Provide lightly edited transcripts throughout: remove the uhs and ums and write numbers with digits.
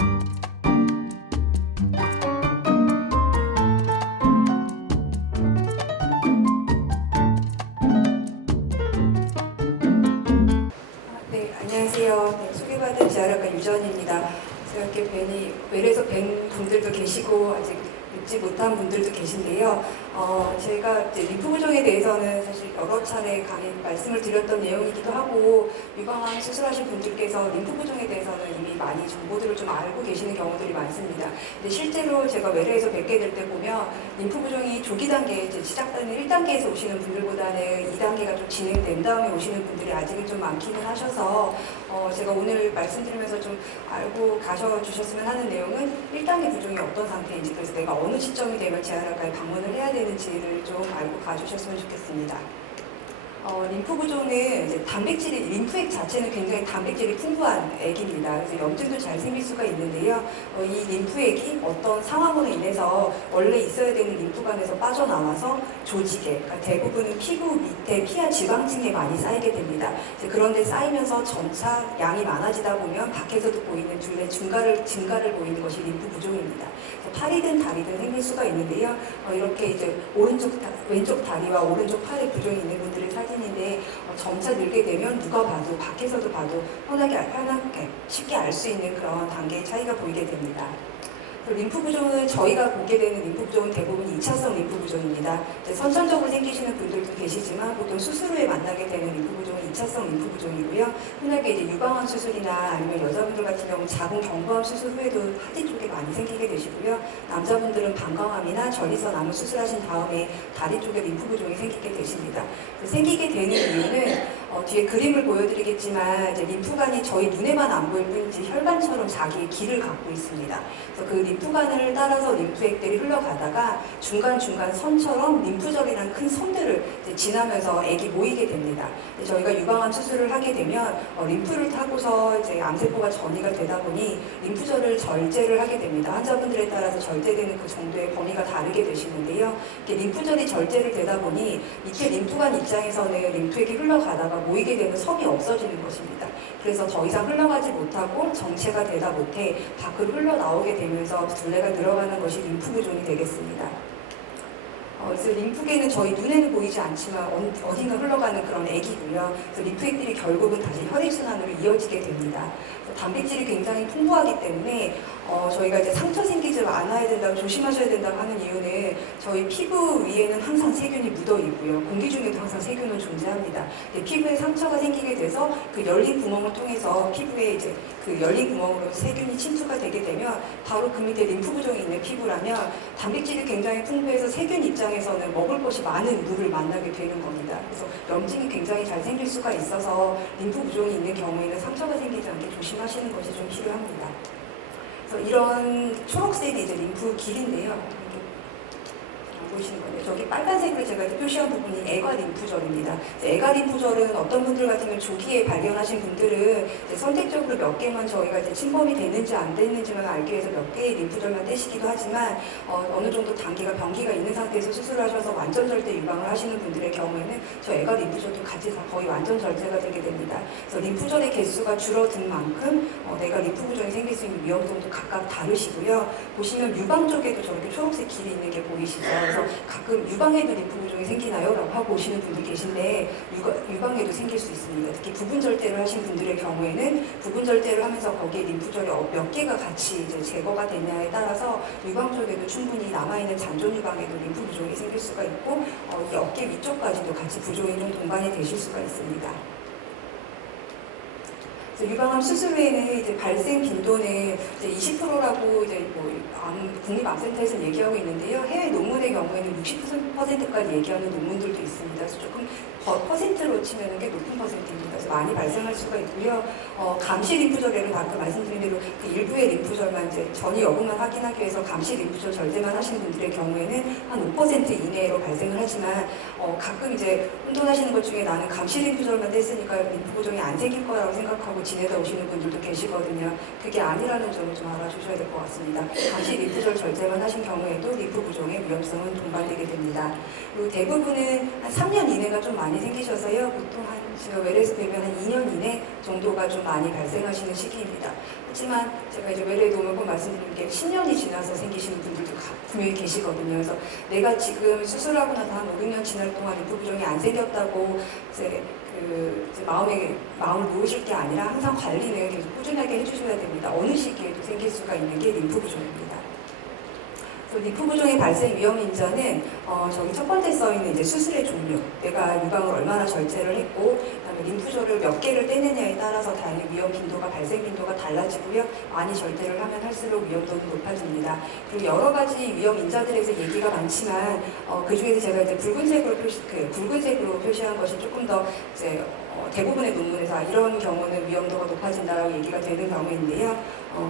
네, 안녕하세요. 네, 소개받은 재활학과 유전입니다. 제가 이렇게 외래에서 뵌 분들도 계시고 아직 뵙지 못한 분들도 계신데요. 제가 이제 림프 부종에 대해서는 사실 여러 차례 강의 말씀을 드렸던 내용이기도 하고, 유방암 수술하신 분들께서 림프 부종에 대해서는 이미 많이 정보들을 좀 알고 계시는 경우들이 많습니다. 근데 실제로 제가 외래에서 뵙게 될 때 보면 림프 부종이 조기 단계, 이제 시작되는 1단계에서 오시는 분들보다는 2단계가 좀 진행된 다음에 오시는 분들이 아직은 좀 많기는 하셔서 제가 오늘 말씀드리면서 좀 알고 가셔주셨으면 하는 내용은 1단계 부종이 어떤 상태인지, 그래서 내가 어느 시점이 되면 재활학과에 방문을 해야 되는지를 좀 알고 가주셨으면 좋겠습니다. 림프 부종은 이제 단백질이, 림프액 자체는 굉장히 단백질이 풍부한 액입니다. 그래서 염증도 잘 생길 수가 있는데요. 이 림프액이 어떤 상황으로 인해서 원래 있어야 되는 림프관에서 빠져나와서 조직에, 그러니까 대부분은 피부 밑에 피하 지방층에 많이 쌓이게 됩니다. 그런데 쌓이면서 점차 양이 많아지다 보면 밖에서도 보이는 둘레 증가를 보이는 것이 림프 부종입니다. 팔이든 다리든 생길 수가 있는데요. 이렇게 이제 왼쪽 다리와 오른쪽 팔에 부종이 있는 분들의 사진인데, 점차 늘게 되면 누가 봐도, 밖에서도 봐도 편하게 쉽게 알 수 있는 그런 단계의 차이가 보이게 됩니다. 림프 부종은, 저희가 보게 되는 림프 부종은 대부분 2차성 림프 부종입니다. 선천적으로 생기시는 분들도 계시지만 보통 수술 후에 만나게 되는 림프 부종은 2차성 림프 부종이고요. 흔하게 이제 유방암 수술이나 아니면 여자분들 같은 경우는 작은 경부암 수술 후에도 하지 쪽에 많이 생기게 되시고요. 남자분들은 방광암이나 전이선 암을 수술하신 다음에 다리 쪽에 림프 부종이 생기게 되십니다. 생기게 되는 이유는 뒤에 그림을 보여드리겠지만, 이제 림프관이 저희 눈에만 안 보일 뿐이지 혈관처럼 자기의 길을 갖고 있습니다. 그래서 그 림프관을 따라서 림프액들이 흘러가다가 중간중간 선처럼 림프절이라는 큰 선들을 지나면서 액이 모이게 됩니다. 저희가 유방암 수술을 하게 되면 림프를 타고서 이제 암세포가 전이가 되다 보니 림프절을 절제를 하게 됩니다. 환자분들에 따라서 절제되는 그 정도의 범위가 다르게 되시는데요. 이렇게 림프절이 절제를 되다 보니 밑에 림프관 입장에서는 림프액이 흘러가다가 모이게 되면 섬이 없어지는 것입니다. 그래서 더 이상 흘러가지 못하고 정체가 되다 못해 밖으로 흘러나오게 되면서 둘레가 늘어가는 것이 림프 부종이 되겠습니다. 그래서 림프계는 저희 눈에는 보이지 않지만 어딘가 흘러가는 그런 액이고요. 그래서 림프액들이 결국은 다시 혈액순환으로 이어지게 됩니다. 단백질이 굉장히 풍부하기 때문에 저희가 이제 상처 생기지 않아야 된다고, 조심하셔야 된다고 하는 이유는 저희 피부 위에는 항상 세균이 묻어 있고요. 공기 중에도 항상 세균은 존재합니다. 피부에 상처가 생기게 돼서 그 열린 구멍을 통해서 피부에 이제 그 열린 구멍으로 세균이 침투가 되게 되면 바로 그 밑에 림프 부종이 있는 피부라면 단백질이 굉장히 풍부해서 세균 입장에서는 먹을 것이 많은 물을 만나게 되는 겁니다. 그래서 염증이 굉장히 잘 생길 수가 있어서 림프 부종이 있는 경우에는 상처가 생기지 않게 조심하시는 것이 좀 필요합니다. 그래서 이런 초록색이 이제 림프 길인데요. 보이시는 건데, 저기 빨간색으로 제가 표시한 부분이 애가 림프절입니다. 애가 림프절은 어떤 분들 같으면 조기에 발견하신 분들은 선택적으로 몇 개만 저희가 이제 침범이 됐는지 안 됐는지만 알기 위해서 몇 개의 림프절만 떼시기도 하지만, 어느 정도 단계가 병기가 있는 상태에서 수술을 하셔서 완전 절대 유방을 하시는 분들의 경우에는 저 애가 림프절도 같이 다 거의 완전 절제가 되게 됩니다. 그래서 림프절의 개수가 줄어든 만큼 내가 림프 부종이 생길 수 있는 위험도도 각각 다르시고요. 보시면 유방 쪽에도 저렇게 초록색 길이 있는 게 보이시죠? 그래서 가끔 유방에도 림프 부종이 생기나요? 라고 하고 오시는 분들 계신데, 유방에도 생길 수 있습니다. 특히 부분 절제를 하신 분들의 경우에는 부분 절제를 하면서 거기에 림프절이 몇 개가 같이 이제 제거가 되냐에 따라서 유방 쪽에도 충분히 남아있는 잔존 유방에도 림프 부종이 생길 수가 있고, 이 어깨 위쪽까지도 같이 부종이 좀 동반이 되실 수가 있습니다. 유방암 수술 후에는 이제 발생 빈도는 이제 20%라고 이제 국립암센터에서 얘기하고 있는데요. 해외 논문의 경우에는 60%까지 얘기하는 논문들도 있습니다. 그래서 조금 퍼센트로 치면 꽤 높은 퍼센트입니다. 그래서 많이 발생할 수가 있고요. 감시 림프절에는 아까 말씀드린 대로 그 일부의 림프절만 이제 전이 여부만 확인하기 위해서 감시 림프절 절제만 하시는 분들의 경우에는 한 5% 이내로 발생을 하지만, 가끔 이제 혼돈하시는 것 중에 나는 감시 림프절만 뗐으니까 림프 부종이 안 생길 거라고 생각하고 지내다 오시는 분들도 계시거든요. 그게 아니라는 점을 좀 알아주셔야 될 것 같습니다. 당시 림프절 절제만 하신 경우에도 림프 부종의 위험성은 동반되게 됩니다. 그리고 대부분은 한 3년 이내가 좀 많이 생기셔서요. 보통 제가 외래에서 뵈면 한 2년 이내 정도가 좀 많이 발생하시는 시기입니다. 하지만 제가 이제 외래에 도움을 꼭 말씀드린 게 10년이 지나서 생기시는 분들도 분명히 계시거든요. 그래서 내가 지금 수술하고 나서 한 5, 6년 지날 동안 림프 부종이 안 생겼다고 이제 마음을 놓으실 게 아니라 항상 관리는 계속 꾸준하게 해주셔야 됩니다. 어느 시기에도 생길 수가 있는 게 림프 부종입니다. 림프 부종의 발생 위험 인자는 저기 첫 번째 써 있는 이제 수술의 종류, 내가 유방을 얼마나 절제를 했고, 그다음에 림프절을 몇 개를 떼느냐에 따라서 다행히 위험 빈도가 발생 빈도가 달라지고요. 많이 절제를 하면 할수록 위험도는 높아집니다. 그리고 여러 가지 위험 인자들에서 얘기가 많지만 그 중에서 제가 이제 붉은색으로 표시한 것이 조금 더 이제 대부분의 논문에서 이런 경우는 위험도가 높아진다라고 얘기가 되는 경우인데요.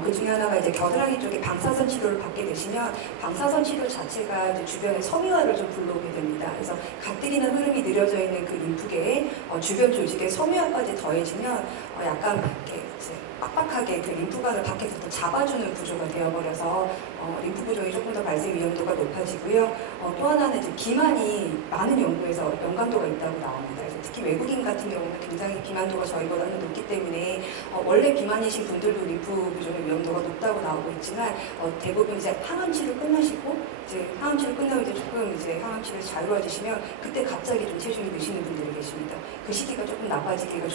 그 중에 하나가 이제 겨드랑이 쪽에 방사선 치료를 받게 되시면 방사선 치료 자체가 이제 주변의 섬유화를 좀 불러오게 됩니다. 그래서 가뜩이나 흐름이 느려져 있는 그 림프계에 주변 조직에 섬유화까지 더해지면 약간 이렇게 이제 빡빡하게 그 림프관을 밖에서 잡아주는 구조가 되어버려서 림프 부종이 조금 더 발생 위험도가 높아지고요. 또 하나는 이제 비만이 많은 연구에서 연관도가 있다고 나옵니다. 특히 외국인 같은 경우는 굉장히 비만도가 저희보다는 높기 때문에 원래 비만이신 분들도 림프 부종의 위험도가 높다고 나오고 있지만 대부분 이제 항암 치료 끝나시고 이제 항암 치료 끝나고 이제 조금 이제 항암 치료 자유화되시면 그때 갑자기 좀 체중이 느시는 분들이 계십니다. 그 시기가 조금 나빠지기가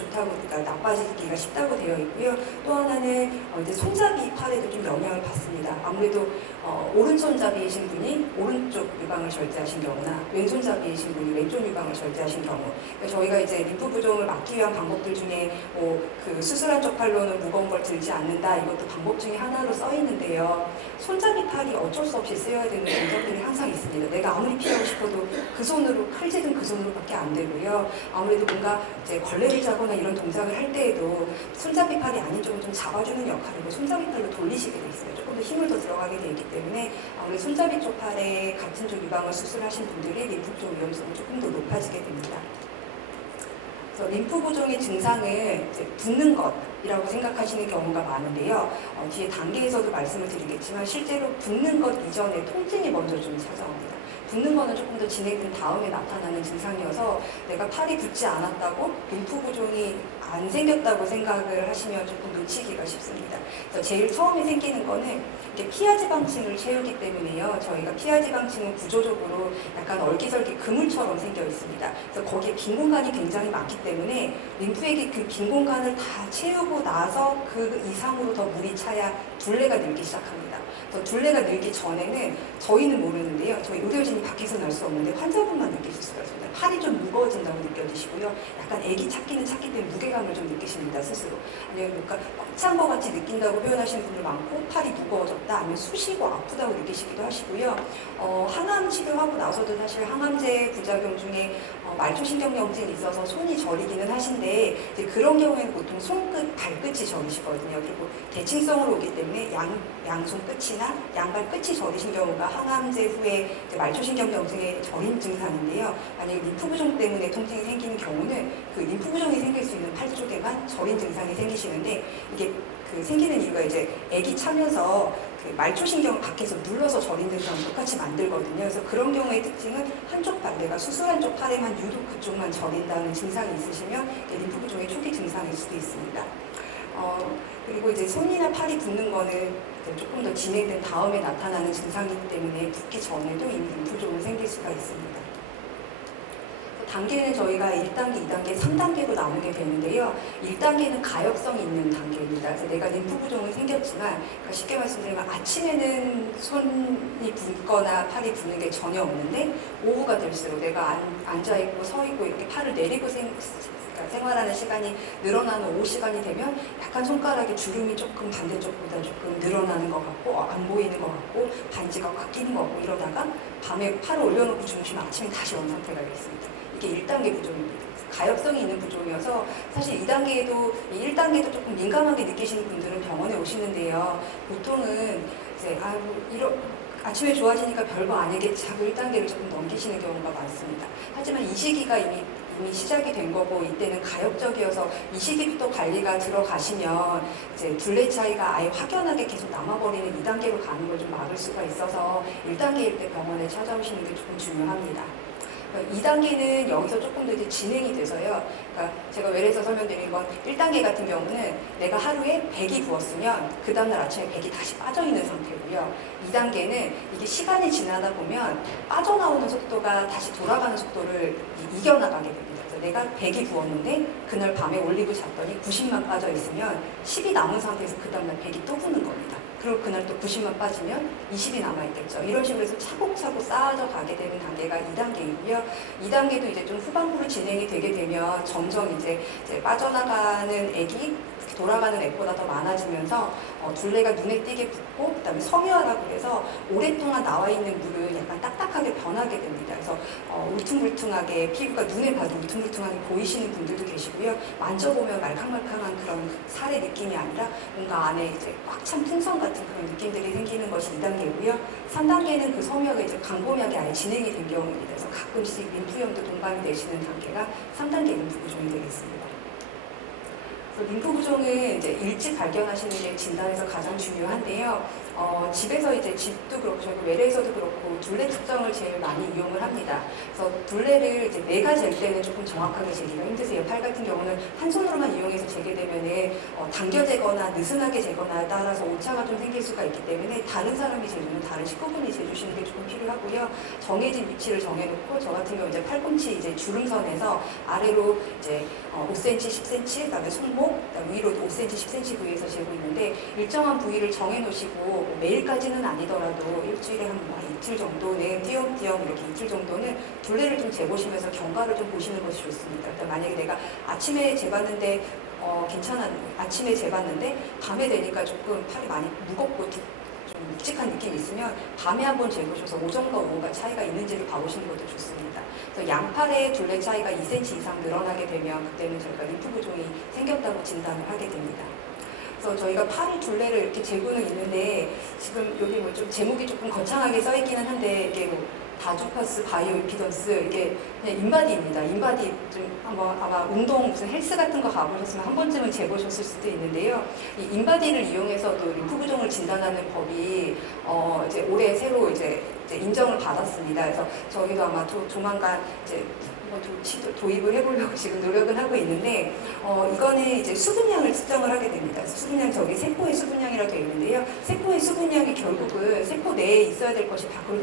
나빠지기가 쉽다고 되어 있고요. 또 하나는 이제 손잡이 팔에도 좀 영향을 받습니다. 아무래도 오른손잡이이신 분이 오른쪽 유방을 절제하신 경우나 왼손잡이이신 분이 왼쪽 유방을 절제하신 경우, 그러니까 저희가 이제 림프 부종을 막기 위한 방법들 중에 그 수술한 쪽 팔로는 무거운 걸 들지 않는다, 이것도 방법 중에 하나로 써 있는데요. 손잡이 팔이 어쩔 수 없이 쓰여야 되는 동작들이 항상 있습니다. 내가 아무리 피하고 싶어도 그 손으로, 칼질은 그 손으로밖에 안 되고요. 아무래도 뭔가 이제 걸레를 자거나 이런 동작을 할 때에도 손잡이 팔이 아닌 쪽을 좀 잡아주는 역할이고 손잡이 팔로 돌리시게 돼 있어요. 조금 더 힘을 더 들어가게 돼 있기 때문에 아무래도 손잡이 쪽 팔에 같은 쪽 유방을 수술하신 분들이 림프 부종 위험성이 조금 더 높아지게 됩니다. 그래서 림프 부종의 증상을 이제 붓는 것이라고 생각하시는 경우가 많은데요. 뒤에 단계에서도 말씀을 드리겠지만 실제로 붓는 것 이전에 통증이 먼저 좀 찾아옵니다. 붓는 거는 조금 더 진행된 다음에 나타나는 증상이어서 내가 팔이 붓지 않았다고 림프 부종이 안 생겼다고 생각을 하시면 조금 놓치기가 쉽습니다. 그래서 제일 처음에 생기는 거는 이게 피하지방층을 채우기 때문에요. 저희가 피하지방층은 구조적으로 약간 얼기설기 그물처럼 생겨 있습니다. 그래서 거기에 빈 공간이 굉장히 많기 때문에 림프액이 그 빈 공간을 다 채우고 나서 그 이상으로 더 물이 차야 둘레가 늘기 시작합니다. 둘레가 늘기 전에는 저희는 모르는데요. 저희 의료진이 밖에서 날 수 없는데 환자분만 느끼실 수가 있습니다. 팔이 좀 무거워진다고 느껴지시고요. 약간 애기 찾기 때문에 무게감을 좀 느끼십니다, 스스로. 아니면 뭔가 꽉 찬 것 같이 느낀다고 표현하시는 분들 많고, 팔이 무거워졌다 아니면 쑤시고 아프다고 느끼시기도 하시고요. 항암 치료하고 나서도 사실 항암제 부작용 중에 말초신경염증이 있어서 손이 저리기는 하신데 이제 그런 경우에는 보통 손끝, 발끝이 저리시거든요. 그리고 대칭성으로 오기 때문에 양손 끝이나 양발 끝이 저리신 경우가 항암제 후에 말초신경염증의 저림 증상인데요. 만약에 림프 부종 때문에 통증이 생기는 경우는 그 림프 부종이 생길 수 있는 팔 쪽에만 저림 증상이 생기시는데, 이게 그 생기는 이유가 이제 애기 차면서 그 말초신경을 밖에서 눌러서 저린 증상을 똑같이 만들거든요. 그래서 그런 경우의 특징은 한쪽 팔, 내가 수술한 쪽 팔에만 유독 그쪽만 저린다는 증상이 있으시면 림프 부종의 초기 증상일 수도 있습니다. 그리고 이제 손이나 팔이 붓는 거는 조금 더 진행된 다음에 나타나는 증상이기 때문에 붓기 전에도 이미 림프 부종이 생길 수가 있습니다. 단계는 저희가 1단계, 2단계, 3단계로 나누게 되는데요. 1단계는 가역성이 있는 단계입니다. 그래서 내가 림프 부종은 생겼지만, 그러니까 쉽게 말씀드리면 아침에는 손이 붓거나 팔이 붓는 게 전혀 없는데 오후가 될수록 내가 앉아있고 서있고 이렇게 팔을 내리고 생활하는 시간이 늘어나는 오후 시간이 되면 약간 손가락에 주름이 조금 반대쪽보다 조금 늘어나는 것 같고 안 보이는 것 같고 반지가 꽉 끼는 것 같고 이러다가 밤에 팔을 올려놓고 주무시면 아침에 다시 원상태가 되겠습니다. 이게 1단계 부종입니다. 가역성이 있는 부종이어서 사실 2단계에도 1단계도 조금 민감하게 느끼시는 분들은 병원에 오시는데요. 보통은 이제 아침에 좋아지니까 별거 아니게 자꾸 1단계를 조금 넘기시는 경우가 많습니다. 하지만 이 시기가 이미 시작이 된 거고 이때는 가역적이어서 이 시기부터 관리가 들어가시면 이제 둘레 차이가 아예 확연하게 계속 남아버리는 2단계로 가는 걸 좀 막을 수가 있어서 1단계일 때 병원에 찾아오시는 게 조금 중요합니다. 2단계는 여기서 조금 더 이제 진행이 돼서요. 그러니까 제가 외래에서 설명드린 건 1단계 같은 경우는 내가 하루에 100이 부었으면 그 다음날 아침에 100이 다시 빠져있는 상태고요. 2단계는 이게 시간이 지나다 보면 빠져나오는 속도가 다시 돌아가는 속도를 이겨나가게 됩니다. 그래서 내가 100이 부었는데 그날 밤에 올리고 잤더니 90만 빠져있으면 10이 남은 상태에서 그 다음날 100이 또 부는 겁니다. 그리고 그날 또 90만 빠지면 20이 남아있겠죠. 이런 식으로 해서 차곡차곡 쌓아져 가게 되는 단계가 2단계이고요. 2단계도 이제 좀 후반부로 진행이 되게 되면 점점 이제 빠져나가는 액이 돌아가는 액보다 더 많아지면서 둘레가 눈에 띄게 붓고 그다음에 섬유화라고 해서 오랫동안 나와 있는 물은 약간 딱딱하게 변하게 됩니다. 그래서 울퉁불퉁하게 피부가 눈에 봐도 울퉁불퉁하게 보이시는 분들도 계시고요. 만져보면 말캉말캉한 그런 살의 느낌이 아니라 뭔가 안에 이제 꽉 찬 풍선 같은 그런 느낌들이 생기는 것이 2단계고요. 3단계는 그 섬유화가 이제 광범위하게 아예 진행이 된 경우입니다. 그래서 가끔씩 림프염도 동반이 되시는 단계가 3단계 림프 부종이 되겠습니다. 림프 부종은 이제 일찍 발견하시는 게 진단에서 가장 중요한데요. 집에서 이제 집도 그렇고 저희 외래에서도 그렇고 둘레 측정을 제일 많이 이용을 합니다. 그래서 둘레를 이제 내가 잴 때는 조금 정확하게 재기가 힘드세요. 팔 같은 경우는 한 손으로만 이용해서 재게 되면은 당겨 재거나 느슨하게 재거나 따라서 오차가 좀 생길 수가 있기 때문에 다른 사람이 재주면 다른 식구분이 재주시는 게 조금 필요하고요. 정해진 위치를 정해놓고 저 같은 경우 이제 팔꿈치 이제 주름선에서 아래로 이제 5cm, 10cm, 그다음에 손목, 그다음에 위로 5cm, 10cm 부위에서 재고 있는데 일정한 부위를 정해놓으시고 매일까지는 아니더라도 일주일에 한 이틀 정도는 띄엄띄엄 이렇게 이틀 정도는 둘레를 좀 재보시면서 경과를 좀 보시는 것이 좋습니다. 그러니까 만약에 내가 아침에 재봤는데 아침에 재봤는데 밤에 되니까 조금 팔이 많이 무겁고 좀 묵직한 느낌이 있으면 밤에 한번 재보셔서 오전과 오후가 차이가 있는지를 봐보시는 것도 좋습니다. 그래서 양팔의 둘레 차이가 2cm 이상 늘어나게 되면 그때는 저희가 림프 부종이 생겼다고 진단을 하게 됩니다. 그래서 저희가 팔 둘레를 이렇게 재고는 있는데 지금 여기 뭐 좀 제목이 조금 거창하게 써 있기는 한데 이게 뭐 다주파스 바이오 임피던스 이게 그냥 인바디입니다. 인바디 좀 한번 아마 운동 무슨 헬스 같은 거 가보셨으면 한 번쯤은 재보셨을 수도 있는데요. 이 인바디를 이용해서도 림프 부종을 진단하는 법이 이제 올해 새로 이제 인정을 받았습니다. 그래서 저희도 아마 조만간 이제 도입을 해보려고 지금 노력은 하고 있는데 이거는 이제 수분량을 측정을 하게 됩니다. 수분량 저기 세포의 수분량이라고 되어 있는데요. 세포의 수분량이 결국은 세포 내에 있어야 될 것이 밖으로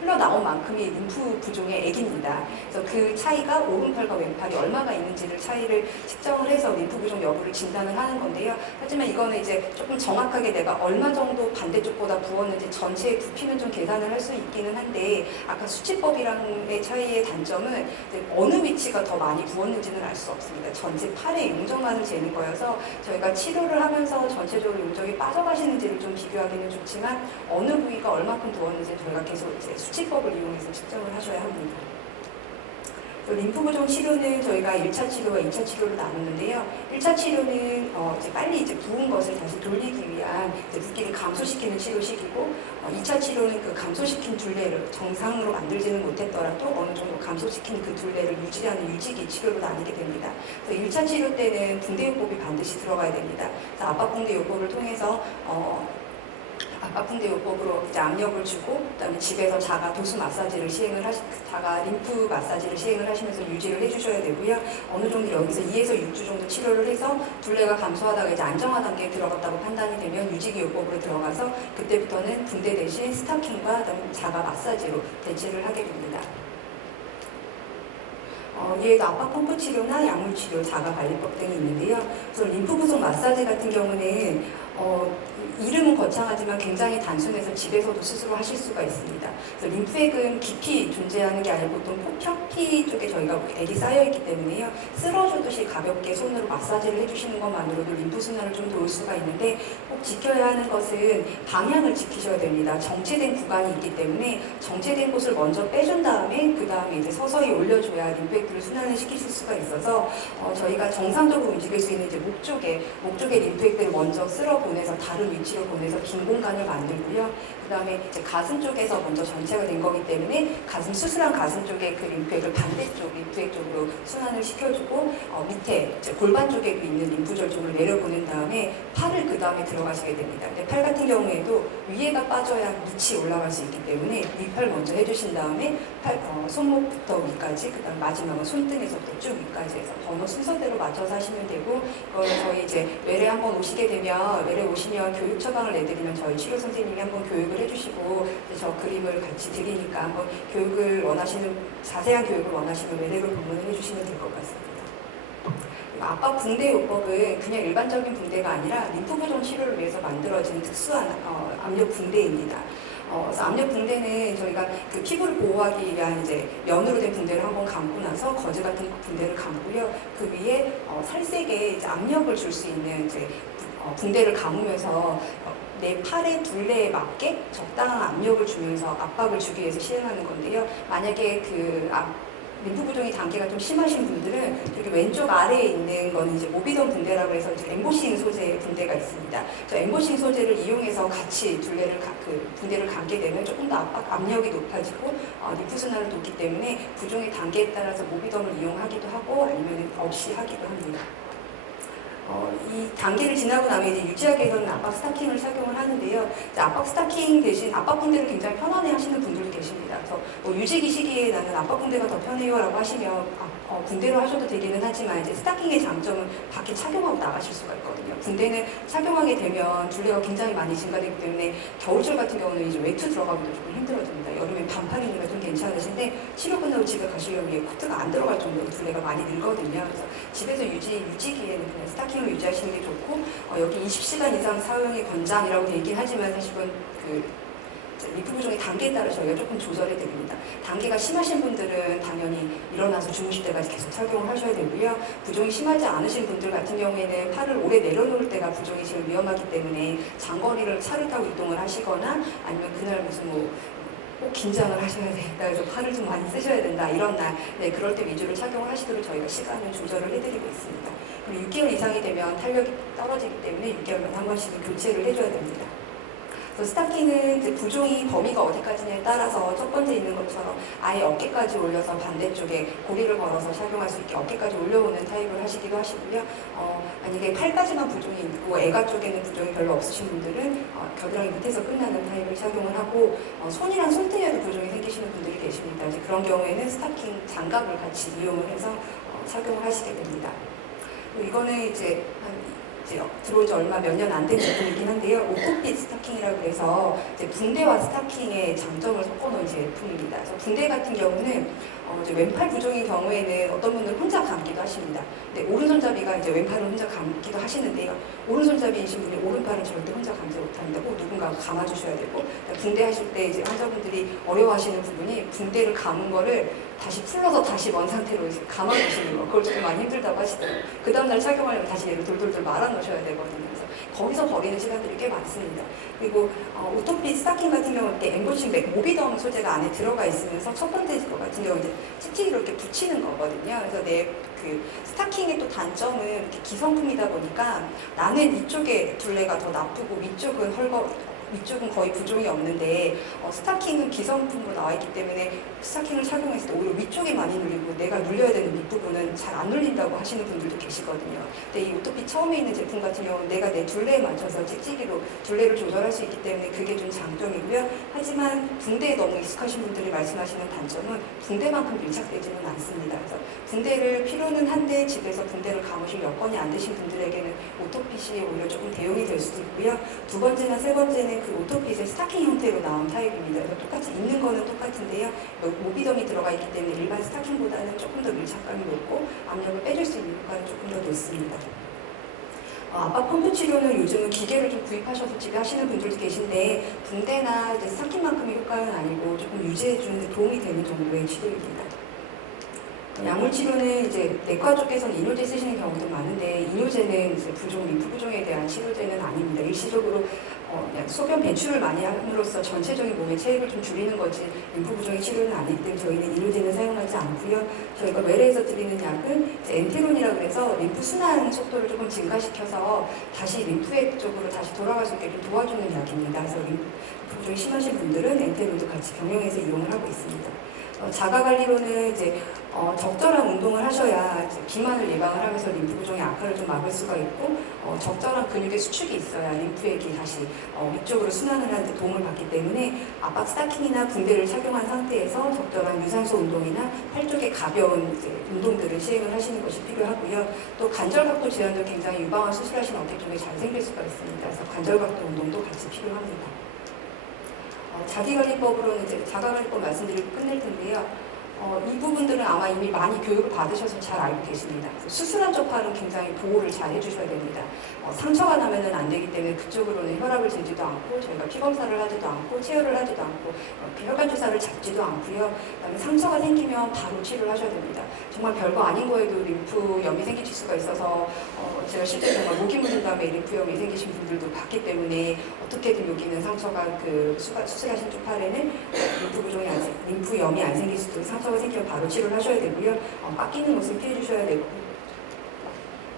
흘러나온 만큼이 림프 부종의 액입니다. 그래서 그 차이가 오른팔과 왼팔이 얼마가 있는지를 차이를 측정을 해서 림프 부종 여부를 진단을 하는 건데요. 하지만 이거는 이제 조금 정확하게 내가 얼마 정도 반대쪽보다 부었는지 전체의 부피는 좀 계산을 할 수 있기는 한데 아까 수치법이랑의 차이의 단점은 어느 위치가 더 많이 부었는지는 알 수 없습니다. 전체 팔의 용적만을 재는 거여서 저희가 치료를 하면서 전체적으로 용적이 빠져가시는지를 좀 비교하기는 좋지만 어느 부위가 얼마큼 부었는지 저희가 계속 이제 수치법을 이용해서 측정을 하셔야 합니다. 림프 부종 치료는 저희가 1차 치료와 2차 치료로 나누는데요. 1차 치료는 이제 빨리 이제 부은 것을 다시 돌리기 위한 붓기를 감소시키는 치료식이고 2차 치료는 그 감소시킨 둘레를 정상으로 만들지는 못했더라도 어느 정도 감소시킨 그 둘레를 유지하는 유지기 치료로 나뉘게 됩니다. 그래서 1차 치료 때는 붕대요법이 반드시 들어가야 됩니다. 그래서 압박붕대요법을 통해서 압박붕대요법으로 이제 압력을 주고 그다음에 집에서 자가 도수 마사지를 자가 림프 마사지를 시행을 하시면서 유지를 해주셔야 되고요. 어느 정도 여기서 2에서 6주 정도 치료를 해서 둘레가 감소하다가 이제 안정화 단계에 들어갔다고 판단이 되면 유지기 요법으로 들어가서 그때부터는 붕대 대신 스타킹과 그다음에 자가 마사지로 대체를 하게 됩니다. 이에도 압박 펌프 치료나 약물 치료, 자가 관리법 등이 있는데요. 그래서 림프 부종 마사지 같은 경우는 이름은 거창하지만 굉장히 단순해서 집에서도 스스로 하실 수가 있습니다. 그래서 림프액은 깊이 존재하는 게 아니고 보통 표피 쪽에 저희가 액이 쌓여있기 때문에요. 쓸어주듯이 가볍게 손으로 마사지를 해주시는 것만으로도 림프 순환을 좀 도울 수가 있는데 꼭 지켜야 하는 것은 방향을 지키셔야 됩니다. 정체된 구간이 있기 때문에 정체된 곳을 먼저 빼준 다음에 그 다음에 이제 서서히 올려줘야 림프액들을 순환을 시키실 수가 있어서 저희가 정상적으로 움직일 수 있는 이제 목 쪽에 림프액들을 먼저 쓸어 보내서 다른 위치로 보내서 빈 공간을 만들고요. 그 다음에 이제 가슴 쪽에서 먼저 전체가 된 거기 때문에 가슴 수술한 가슴 쪽에 그 림프액을 반대쪽 림프액 쪽으로 순환을 시켜주고 밑에 이제 골반 쪽에 있는 림프절 쪽으로 내려보낸 다음에 팔을 그 다음에 들어가시게 됩니다. 근데 팔 같은 경우에도 위에가 빠져야 밑이 올라갈 수 있기 때문에 위팔 먼저 해주신 다음에 손목부터 위까지, 그 다음 마지막은 손등에서부터 쭉 위까지 해서 번호 순서대로 맞춰서 하시면 되고, 그걸 저희 이제 외래 한번 오시게 되면, 외래 오시면 교육 처방을 내드리면 저희 치료 선생님이 한번 교육을 해주시고 저 그림을 같이 드리니까 한번 교육을 원하시는, 자세한 교육을 원하시면 외래로 방문을 해주시면 될 것 같습니다. 압박 붕대 요법은 그냥 일반적인 붕대가 아니라 림프 부종 치료를 위해서 만들어진 특수한 압력 붕대입니다. 그래서 압력 붕대는 저희가 그 피부를 보호하기 위한 이제 면으로 된 붕대를 한번 감고 나서 거즈 같은 붕대를 감고요. 그 위에 살색에 이제 압력을 줄 수 있는 이제 붕대를 감으면서 내 팔의 둘레에 맞게 적당한 압력을 주면서 압박을 주기 위해서 시행하는 건데요. 만약에 그 림프 부종이 단계가 좀 심하신 분들은 여기 왼쪽 아래에 있는 건 이제 모비던 붕대라고 해서 이제 엠보싱 소재의 붕대가 있습니다. 저 엠보싱 소재를 이용해서 같이 둘레를 그 붕대를 감게 되면 조금 더 압력이 높아지고 림프 순환을 돕기 때문에 부종의 단계에 따라서 모비덤을 이용하기도 하고 아니면 없이 하기도 합니다. 이 단계를 지나고 나면 이제 유지하기 위해서는 압박 스타킹을 착용을 하는데요. 압박 스타킹 대신 압박 붕대를 굉장히 편안해 하시는 분들도 계십니다. 그래서 유지기 시기에 나는 압박 붕대가 더 편해요 라고 하시면 붕대로 하셔도 되기는 하지만 이제 스타킹의 장점은 밖에 착용하고 나가실 수가 있거든요. 붕대는 착용하게 되면 둘레가 굉장히 많이 증가되기 때문에 겨울철 같은 경우는 이제 외투 들어가기도 조금 힘들어집니다. 여름엔 반팔 입는 게 좀 괜찮으신데 치료 끝나고 집에 가시려면 이게 코트가 안 들어갈 정도로 둘레가 많이 늘거든요. 그래서 집에서 유지기에는 그냥 스타킹을 유지하시는 게 좋고 여기 20시간 이상 사용이 권장이라고 되어 있긴 하지만 사실은 림프 부종의 단계에 따라 저희가 조금 조절해 드립니다. 단계가 심하신 분들은 당연히 일어나서 주무실 때까지 계속 착용을 하셔야 되고요. 부종이 심하지 않으신 분들 같은 경우에는 팔을 오래 내려놓을 때가 부종이 제일 위험하기 때문에 장거리를 차를 타고 이동을 하시거나 아니면 그날 무슨 꼭 긴장을 하셔야 된다, 그래서 팔을 좀 많이 쓰셔야 된다 이런 날, 그럴 때 위주로 착용을 하시도록 저희가 시간을 조절을 해드리고 있습니다. 그리고 6개월 이상이 되면 탄력이 떨어지기 때문에 6개월마다 한 번씩은 교체를 해줘야 됩니다. 스타킹은 이제 부종이 범위가 어디까지냐에 따라서 첫 번째 있는 것처럼 아예 어깨까지 올려서 반대쪽에 고리를 걸어서 착용할 수 있게 어깨까지 올려오는 타입을 하시기도 하시고요. 만약에 팔까지만 부종이 있고 애가 쪽에는 부종이 별로 없으신 분들은 겨드랑이 밑에서 끝나는 타입을 착용을 하고 손이랑 손등에도 부종이 생기시는 분들이 계십니다. 이제 그런 경우에는 스타킹 장갑을 같이 이용을 해서 착용을 하시게 됩니다. 이거는 이제 들어온 지 얼마 몇 년 안 된 제품이긴 한데요. 오토핏 스타킹이라고 해서 이제 붕대와 스타킹의 장점을 섞어놓은 제품입니다. 그래서 붕대 같은 경우는 이제 왼팔 부종인 경우에는 어떤 분들은 혼자 감기도 하십니다. 근데 오른손잡이가 이제 왼팔을 혼자 감기도 하시는데요. 오른손잡이이신 분이 오른팔은 절대 혼자 감지 못합니다. 꼭 누군가가 감아주셔야 되고, 붕대 하실 때 이제 환자분들이 어려워하시는 부분이 붕대를 감은 거를 다시 풀러서 다시 원 상태로 감아주시는 거, 그걸 조금 많이 힘들다고 하시더라고요. 그 다음날 착용하려면 다시 얘를 돌돌돌 말아놓으셔야 되거든요. 그래서 거기서 버리는 시간들이 꽤 많습니다. 그리고 오토핏 스타킹 같은 경우는 이렇게 엠보싱 모비덤 소재가 안에 들어가 있으면서 첫 번째 거 같은 경우 이제 스틱으로 이렇게 붙이는 거거든요. 그래서 그 스타킹의 또 단점은 이렇게 기성품이다 보니까 나는 이쪽에 둘레가 더 나쁘고 위쪽은 거의 부종이 없는데 스타킹은 기성품으로 나와 있기 때문에 스타킹을 착용했을 때 오히려 위쪽에 많이 눌리고 내가 눌려야 되는 밑부분은 잘 안 눌린다고 하시는 분들도 계시거든요. 근데 이 오토핏 처음에 있는 제품 같은 경우는 내가 내 둘레에 맞춰서 찍찍이로 둘레를 조절할 수 있기 때문에 그게 좀 장점이고요. 하지만 붕대에 너무 익숙하신 분들이 말씀하시는 단점은 붕대만큼 밀착되지는 않습니다. 그래서 붕대를 필요는 한데 집에서 붕대를 감으실 여건이 안 되신 분들에게는 오토핏이 오히려 조금 대용이 될 수도 있고요. 두 번째나 세 번째는 그 오토핏의 스타킹 형태로 나온 타입입니다. 그래서 똑같이 입는 거는 똑같은데요. 모비덤이 들어가 있기 때문에 일반 스타킹보다는 조금 더 밀착감이 높고 압력을 빼줄 수 있는 효과는 조금 더 높습니다. 압박 펌프 치료는 요즘은 기계를 좀 구입하셔서 집에 하시는 분들도 계신데 붕대나 이제 스타킹만큼의 효과는 아니고 조금 유지해주는 데 도움이 되는 정도의 치료입니다. 약물 치료는 이제 내과 쪽에서는 이뇨제 쓰시는 경우도 많은데 이뇨제는 이제 림프 부종에 대한 치료제는 아닙니다. 일시적으로 그냥 소변 배출을 많이 함으로써 전체적인 몸의 체액을 좀 줄이는 거지 림프 부종의 치료는 아니기 때문에 저희는 이뇨제는 사용하지 않고요. 저희가 외래에서 드리는 약은 엔테론이라고 해서 림프 순환 속도를 조금 증가시켜서 다시 림프액 쪽으로 다시 돌아갈 수 있게 도와주는 약입니다. 그래서 림프 부종이 심하신 분들은 엔테론도 같이 병행해서 이용을 하고 있습니다. 자가 관리로는 이제 적절한 운동을 하셔야 이제 비만을 예방을 하면서 림프 부종의 악화를 좀 막을 수가 있고 적절한 근육의 수축이 있어야 림프액이 다시 위쪽으로 순환을 하는 데 도움을 받기 때문에 압박 스타킹이나 붕대를 착용한 상태에서 적절한 유산소 운동이나 팔 쪽의 가벼운 이제 운동들을 시행을 하시는 것이 필요하고요. 또 관절각도 질환도 굉장히 유방암 수술하신 어깨 쪽에 잘 생길 수가 있습니다. 그래서 관절각도 운동도 같이 필요합니다. 자기관리법으로는 이제 자가관리법 말씀드리고 끝낼 텐데요. 이 부분들은 아마 이미 많이 교육을 받으셔서 잘 알고 계십니다. 수술한 쪽 팔은 굉장히 보호를 잘 해주셔야 됩니다. 상처가 나면은 안 되기 때문에 그쪽으로는 혈압을 재지도 않고 저희가 피검사를 하지도 않고 체열을 하지도 않고 혈관 주사를 잡지도 않고요. 그다음에 상처가 생기면 바로 치료를 하셔야 됩니다. 정말 별거 아닌 거에도 림프염이 생기실 수가 있어서 제가 실제 정말 모기 물린 다음에 림프염이 생기신 분들도 봤기 때문에 어떻게든 여기는 상처가 수술하신 쪽 팔에는 림프염이 안 생길 수도 있고 상처가 생기면 바로 치료를 하셔야 되고요. 깎이는 것을 피해 주셔야 되고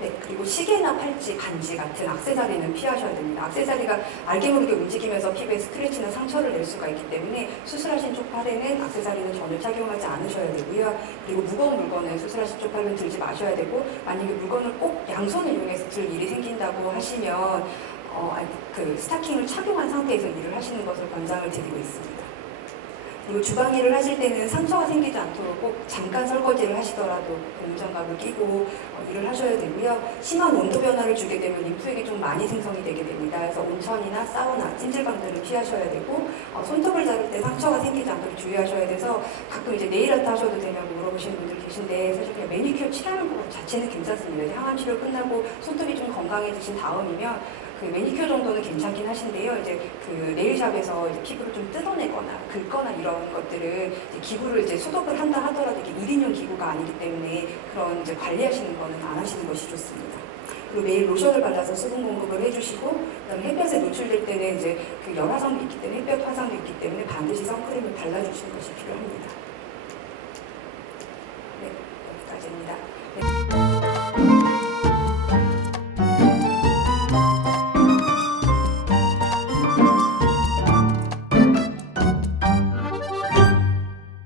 네, 그리고 시계나 팔찌, 반지 같은 액세서리는 피하셔야 됩니다. 액세서리가 알게 모르게 움직이면서 피부에 스크래치나 상처를 낼 수가 있기 때문에 수술하신 쪽 팔에는 액세서리는 전혀 착용하지 않으셔야 되고요. 그리고 무거운 물건은 수술하신 쪽 팔은 들지 마셔야 되고 만약에 물건을 꼭 양손을 이용해서 들 일이 생긴다고 하시면 그 스타킹을 착용한 상태에서 일을 하시는 것을 권장을 드리고 있습니다. 그리고 주방 일을 하실 때는 상처가 생기지 않도록 꼭 잠깐 설거지를 하시더라도 고무장갑을 끼고 일을 하셔야 되고요. 심한 온도 변화를 주게 되면 림프액이 좀 많이 생성이 되게 됩니다. 그래서 온천이나 사우나, 찜질방들을 피하셔야 되고 손톱을 자를 때 상처가 생기지 않도록 주의하셔야 돼서 가끔 이제 네일 아트 하셔도 되냐고 물어보시는 분들 계신데 사실 그냥 매니큐어 칠하는 것 자체는 괜찮습니다. 항암 치료 끝나고 손톱이 좀 건강해지신 다음이면 그 매니큐어 정도는 괜찮긴 하신데요. 이제 그 네일샵에서 이제 피부를 좀 뜯어내거나 긁거나 이런 것들은 이제 기구를 이제 소독을 한다 하더라도 이게 1인용 기구가 아니기 때문에 그런 이제 관리하시는 거는 안 하시는 것이 좋습니다. 그리고 매일 로션을 발라서 수분 공급을 해주시고 그다음에 햇볕에 노출될 때는 이제 그 열화성도 있기 때문에 햇볕 화상도 있기 때문에 반드시 선크림을 발라주시는 것이 필요합니다. 네, 여기까지입니다. 네.